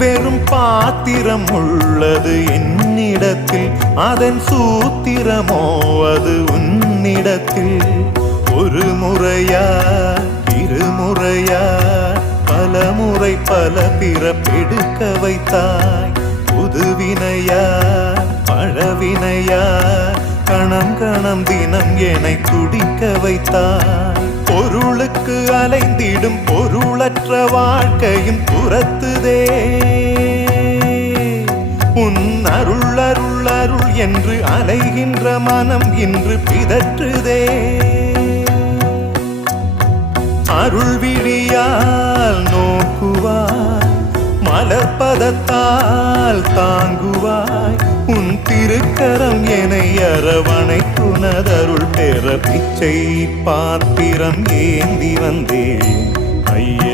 வெறும் பாத்திரம் உள்ளது என்னிடத்தில், அதன் சூத்திரமோ அது உன்னிடத்தில். ஒரு முறையா இருமுறையா பல முறை பல பிறப்பெடுக்க வைத்தாய். புதுவினையா பழவினையா கணம் கணம் தினம் என்னை துடிக்க வைத்தாய். பொருளுக்கு அலைந்திடும் பொருளற்ற வாழ்க்கையும் துரத்துதே. உன் அருள் அருள் அருள் என்று அலைகின்ற மனம் இன்று பிதற்றுதே. அருள் விழியால் நோக்குவாய், மலர்பதத்தால் தாங்குவாய். உன் திருக்கரம் என்னை அரவணைத்துனதருள் பெற பிச்சை பாத்திரம் ஏந்தி வந்தேன் ஐயா.